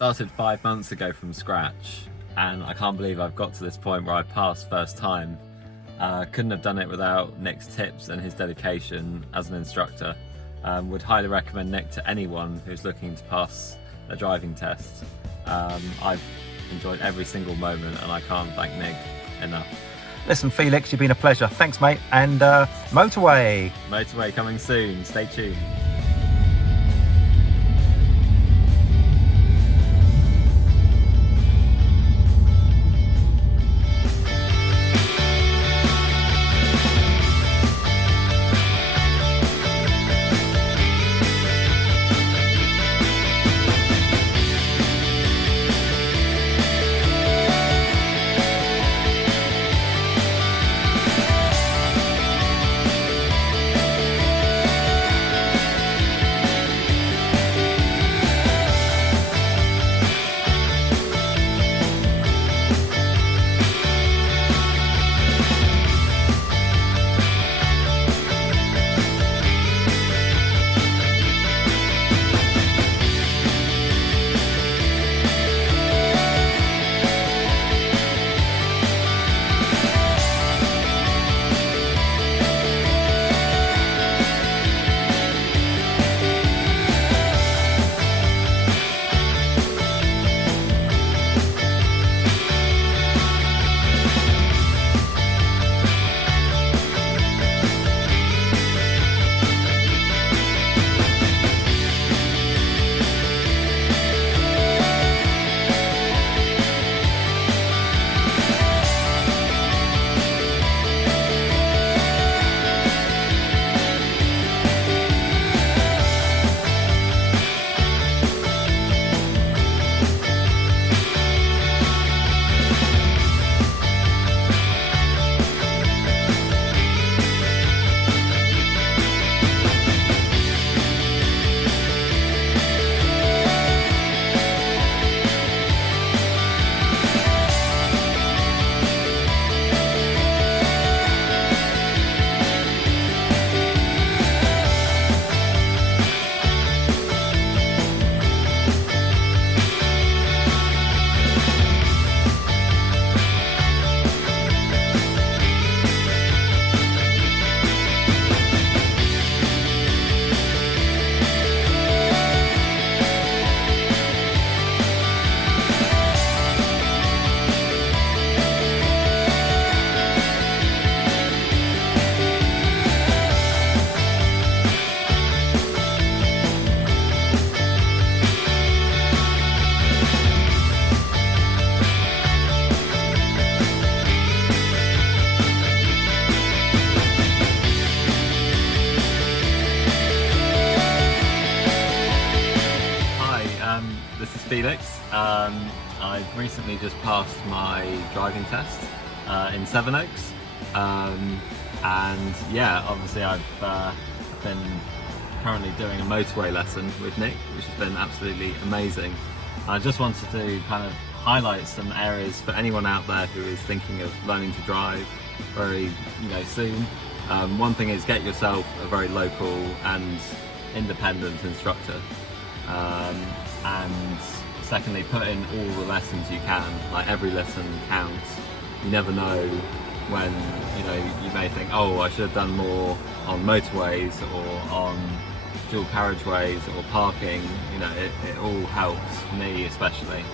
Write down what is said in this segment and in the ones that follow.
Started 5 months ago from scratch, and I can't believe I've got to this point where I passed first time. Couldn't have done it without Nick's tips and his dedication as an instructor. Would highly recommend Nick to anyone who's looking to pass a driving test. I've enjoyed every single moment and I can't thank Nick enough. Listen, Felix, you've been a pleasure. Thanks, mate. And motorway. Motorway coming soon, stay tuned. This is Felix. I've recently just passed my driving test in Sevenoaks, and yeah, obviously I've been currently doing a motorway lesson with Nick, which has been absolutely amazing. I just wanted to kind of highlight some areas for anyone out there who is thinking of learning to drive very soon. One thing is, get yourself a very local and independent instructor. And secondly, put in all the lessons you can. Like, every lesson counts. You never know when you may think, oh, I should have done more on motorways or on dual carriageways or parking. It all helps, me especially.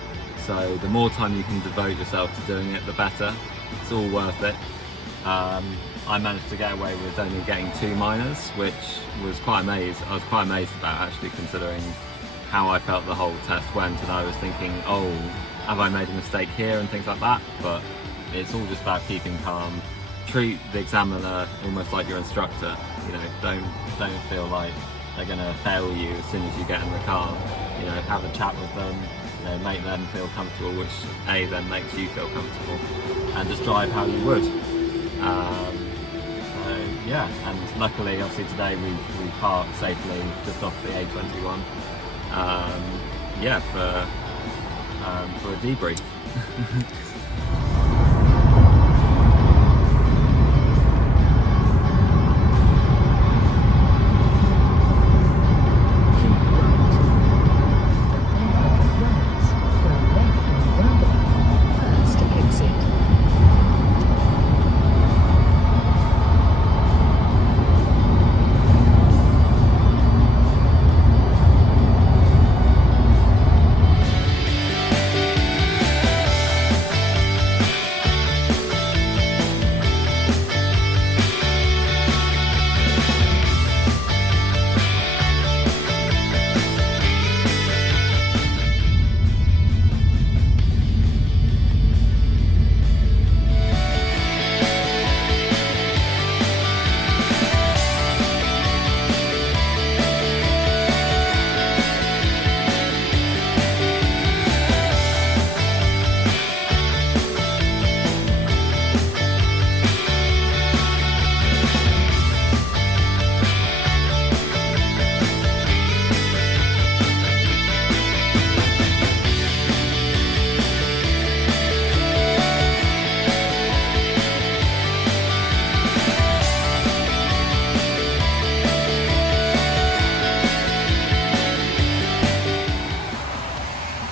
So the more time you can devote yourself to doing it, the better. It's all worth it. I managed to get away with only getting 2 minors, which was I was quite amazed about, actually, considering how I felt the whole test went, and I was thinking, oh, have I made a mistake here and things like that. But it's all just about keeping calm. Treat the examiner almost like your instructor. Don't feel like they're going to fail you as soon as you get in the car. Have a chat with them, make them feel comfortable, which then makes you feel comfortable, and just drive how you would. Yeah, and luckily, obviously today we parked safely just off the A21. Yeah, for a debrief.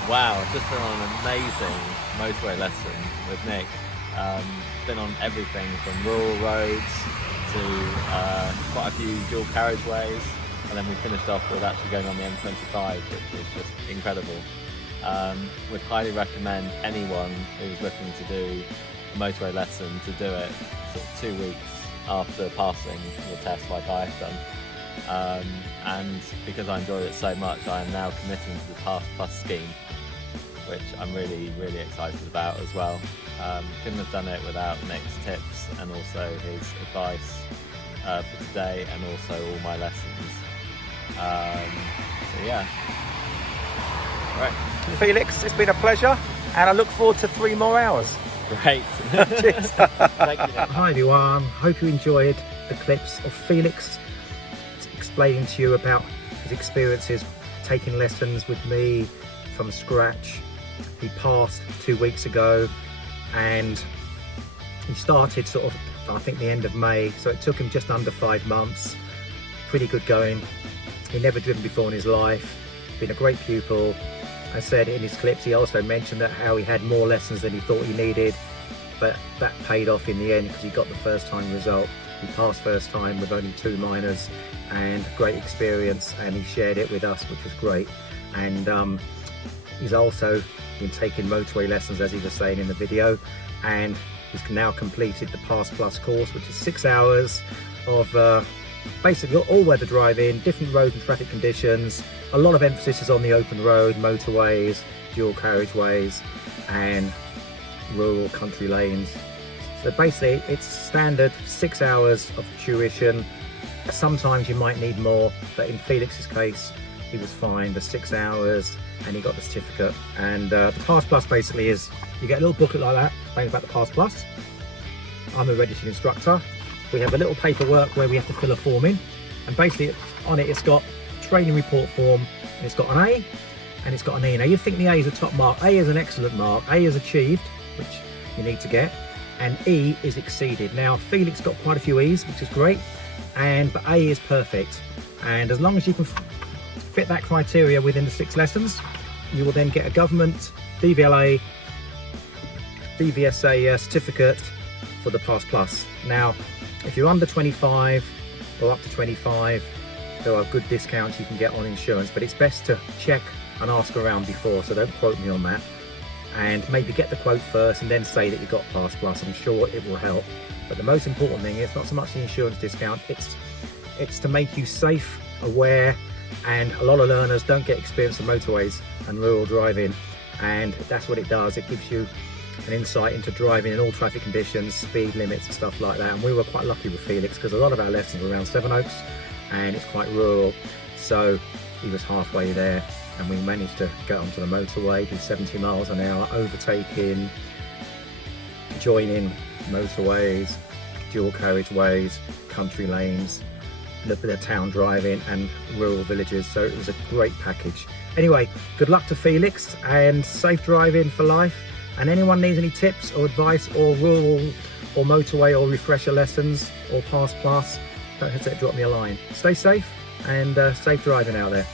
Wow, I've just been on an amazing motorway lesson with Nick. Been on everything from rural roads to quite a few dual carriageways, and then we finished off with actually going on the M25, which was just incredible. Would highly recommend anyone who's looking to do a motorway lesson to do it sort of 2 weeks after passing the test like I have done. And because I enjoyed it so much, I am now committing to the Pass Plus scheme, which I'm really excited about as well. Couldn't have done it without Nick's tips and also his advice for today, and also all my lessons. So yeah. Right. Felix, it's been a pleasure, and I look forward to 3 more hours. Great. Cheers. Thank you. Hi everyone, hope you enjoyed the clips of Felix explaining to you about his experiences taking lessons with me from scratch. He passed 2 weeks ago, and he started sort of, I think, the end of May, so it took him just under 5 months. Pretty good going. He'd never driven before in his life, been a great pupil. I said in his clips, he also mentioned that how he had more lessons than he thought he needed, but that paid off in the end because he got the first time result. He passed first time with only 2 minors, and great experience, and he shared it with us, which was great. And he's also been taking motorway lessons, as he was saying in the video, and he's now completed the Pass Plus course, which is 6 hours of basically all-weather driving, different roads and traffic conditions. A lot of emphasis is on the open road, motorways, dual carriageways, and rural country lanes. So basically it's standard 6 hours of tuition. Sometimes you might need more, but in Felix's case he was fine, the 6 hours, and he got the certificate. And the Pass Plus basically is, you get a little booklet like that explaining about the Pass Plus. I'm a registered instructor. We have a little paperwork where we have to fill a form in, and basically on it, it's got training report form, and it's got an A and it's got an E. Now you think the A is a top mark. A is an excellent mark. A is achieved, which you need to get, and E is exceeded. Now Felix got quite a few E's, which is great, but A is perfect. And as long as you can fit that criteria within the 6 lessons, you will then get a government DVLA, DVSA certificate for the Pass Plus. Now, if you're under 25 or up to 25, there are good discounts you can get on insurance, but it's best to check and ask around before, so don't quote me on that. And maybe get the quote first and then say that you got Pass Plus. I'm sure it will help. But the most important thing is not so much the insurance discount, it's to make you safe, aware, and a lot of learners don't get experience of motorways and rural driving, and that's what it does. It gives you an insight into driving in all traffic conditions, speed limits and stuff like that. And we were quite lucky with Felix because a lot of our lessons were around Sevenoaks and it's quite rural, so he was halfway there, and we managed to get onto the motorway, do 70 miles an hour, overtaking, joining motorways, dual carriageways, country lanes, a little bit of town driving and rural villages. So it was a great package. Anyway, good luck to Felix and safe driving for life. And anyone needs any tips or advice or rural or motorway or refresher lessons or Pass Plus, don't hesitate to drop me a line. Stay safe and safe driving out there.